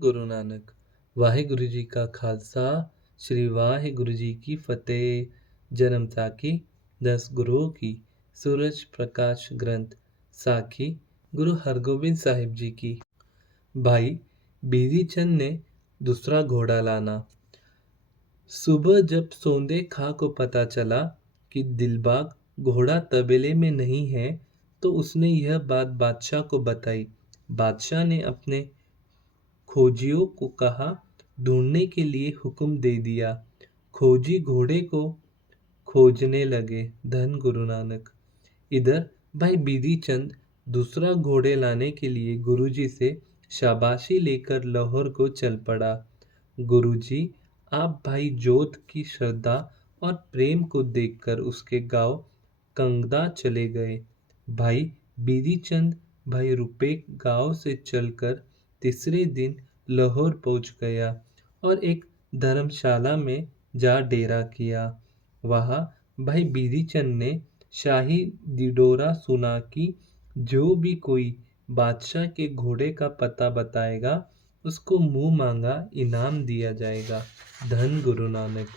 ਗੁਰੂ ਨਾਨਕ। ਵਾਹਿਗੁਰੂ ਜੀ ਕਾ ਖਾਲਸਾ, ਸ੍ਰੀ ਵਾਹਿਗੁਰੂ ਜੀ ਕੀ ਫਤਿਹ। ਜਨਮ ਸਾਖੀ 10 ਗੁਰੂ ਕੀ, सूरज प्रकाश ग्रंथ साखी, गुरु हरगोबिंद साहिब जी की। भाई बिधि चंद ने दूसरा घोड़ा लाना। सुबह जब सोंदे खां को पता चला कि दिलबाग घोड़ा तबेले में नहीं है, तो उसने यह बात बादशाह को बताई। बादशाह ने अपने खोजियों को कहा, ढूंढने के लिए हुक्म दे दिया। खोजी घोड़े को खोजने लगे। धन गुरु नानक। इधर भाई बिधि चंद दूसरा घोड़े लाने के लिए गुरुजी से शाबाशी लेकर लाहौर को चल पड़ा। गुरुजी, आप भाई जोत की श्रद्धा और प्रेम को देखकर उसके गांव कंगदा चले गए। भाई बिधि चंद भाई रुपे गांव से चलकर तीसरे दिन लाहौर पहुंच गया और एक धर्मशाला में जा डेरा किया। वहां भाई बिधि चंद ने शाही ढिढोरा सुना कि जो भी कोई बादशाह के घोड़े का पता बताएगा, उसको मुंह मांगा इनाम दिया जाएगा। धन गुरु नानक।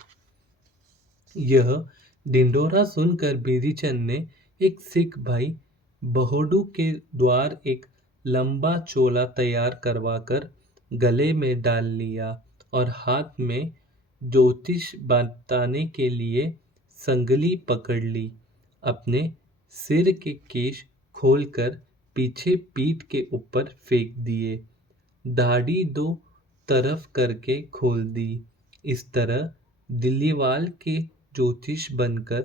यह ढिंढोरा सुनकर बिधि चंद ने एक सिख भाई बहोडू के द्वार एक लंबा चोला तैयार करवाकर गले में डाल लिया और हाथ में ज्योतिष बताने के लिए संगली पकड़ ली। अपने सिर के केश खोलकर पीछे पीठ के ऊपर फेंक दिए। दाढ़ी दो तरफ करके खोल दी। इस तरह दिल्लीवाल के ज्योतिष बनकर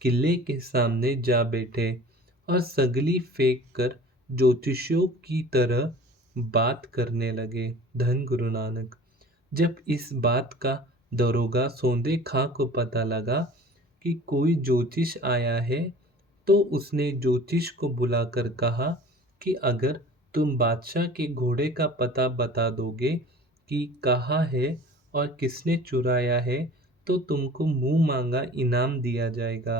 किले के सामने जा बैठे और सगली फेंक कर ज्योतिषियों की तरह बात करने लगे। धन गुरु नानक। जब इस बात का दरोगा सोंदे खां को पता लगा कि कोई ज्योतिष आया है, तो उसने ज्योतिष को बुलाकर कहा कि अगर तुम बादशाह के घोड़े का पता बता दोगे कि कहाँ है और किसने चुराया है, तो तुमको मुंह मांगा इनाम दिया जाएगा।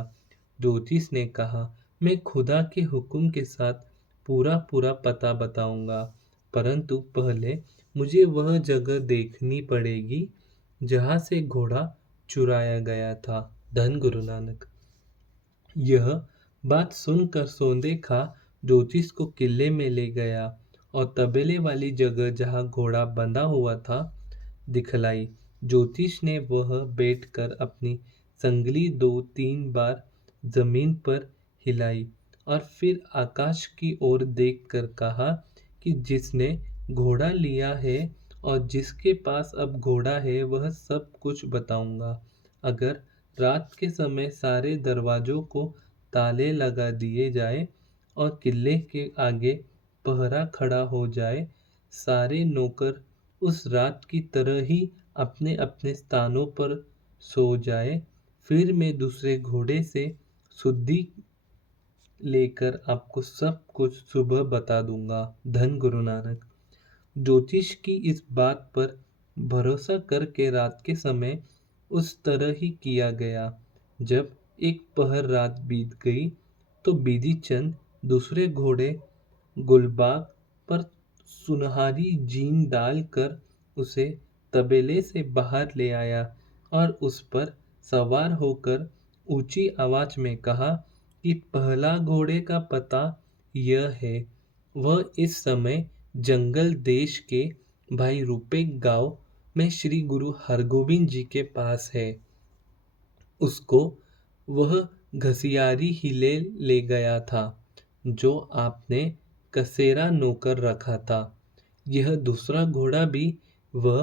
ज्योतिष ने कहा, मैं खुदा के हुक्म के साथ पूरा पूरा पता बताऊंगा, परंतु पहले मुझे वह जगह देखनी पड़ेगी जहां से घोड़ा चुराया गया था। धन गुरु नानक। यह बात सुनकर सोंदे खां ज्योतिष को किले में ले गया और तबेले वाली जगह जहां घोड़ा बंधा हुआ था दिखलाई। ज्योतिष ने वह बैठकर अपनी संगली 2-3 बार जमीन पर हिलाई और फिर आकाश की ओर देखकर कहा कि जिसने घोड़ा लिया है और जिसके पास अब घोड़ा है, वह सब कुछ बताऊंगा। अगर रात के समय सारे दरवाजों को ताले लगा दिए जाए और किले के आगे पहरा खड़ा हो जाए, सारे नौकर उस रात की तरह ही अपने अपने स्थानों पर सो जाए, फिर मैं दूसरे घोड़े से शुद्धि लेकर आपको सब कुछ सुबह बता दूंगा। धन गुरु नानक। ज्योतिष की इस बात पर भरोसा करके रात के समय उस तरह ही किया गया। जब एक पहर रात बीत गई, तो बिधि चंद दूसरे घोड़े गुलबाग पर सुनहरी जीन डालकर उसे तबेले से बाहर ले आया और उस पर सवार होकर ऊंची आवाज में कहा कि पहला घोड़े का पता यह है। वह इस समय जंगल देश के भाई रूपे गांव में श्री गुरु हरगोबिंद जी के पास है। उसको वह घसियारी ही ले गया था जो आपने कसेरा नौकर रखा था। यह दूसरा घोड़ा भी वह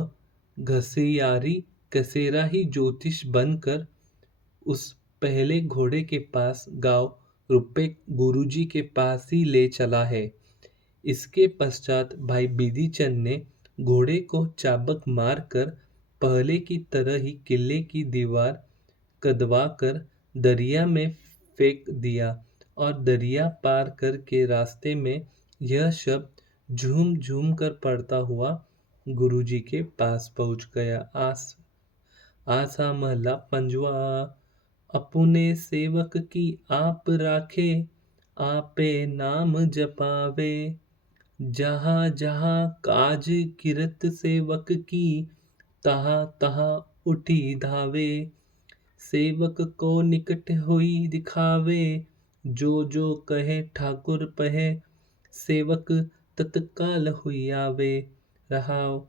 घसियारी कसेरा ही ज्योतिष बनकर उस पहले घोड़े के पास गांव रुपे गुरुजी के पास ही ले चला है। इसके पश्चात भाई बिधि चंद ने घोड़े को चाबक मारकर पहले की तरह ही किले की दीवार कदवा कर दरिया में फेंक दिया और दरिया पार करके रास्ते में यह शब्द झूम झूम कर पड़ता हुआ गुरुजी के पास पहुंच गया। आसा महला पंजवा। अपने सेवक की आप राखे, आपे नाम जपावे। जहाँ जहाँ काज किरत सेवक की, तहाँ तहाँ उठी धावे। सेवक को निकट हुई दिखावे, जो जो कहे ठाकुर पहे। सेवक तत्काल हुई आवे, रहाओ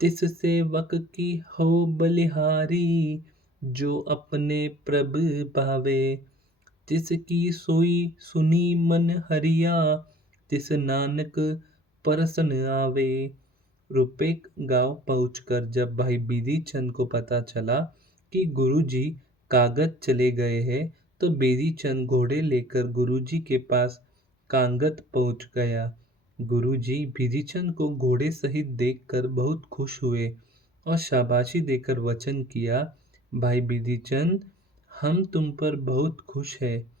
तिस सेवक की हो बलिहारी। जो अपने प्रभु भावे, तिसकी सोई सुनी मन हरिया। तिस नानक परसन आवे। रुपए गांव पहुंचकर जब भाई बिधि चंद को पता चला कि गुरुजी कागत चले गए हैं, तो बिधि चंद घोड़े लेकर गुरुजी के पास कांगत पहुंच गया। गुरुजी बिधि चंद को घोड़े सहित देखकर बहुत खुश हुए और शाबाशी देकर वचन किया, भाई बिधि चंद, हम तुम पर बहुत खुश हैं।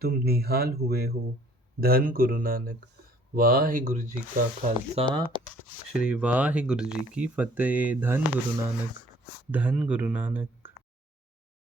तुम निहाल हुए हो। धन गुरु नानक। वाहिगुरु जी का खालसा, श्री वाहिगुरु जी की फतेह। धन गुरु नानक। धन गुरु नानक।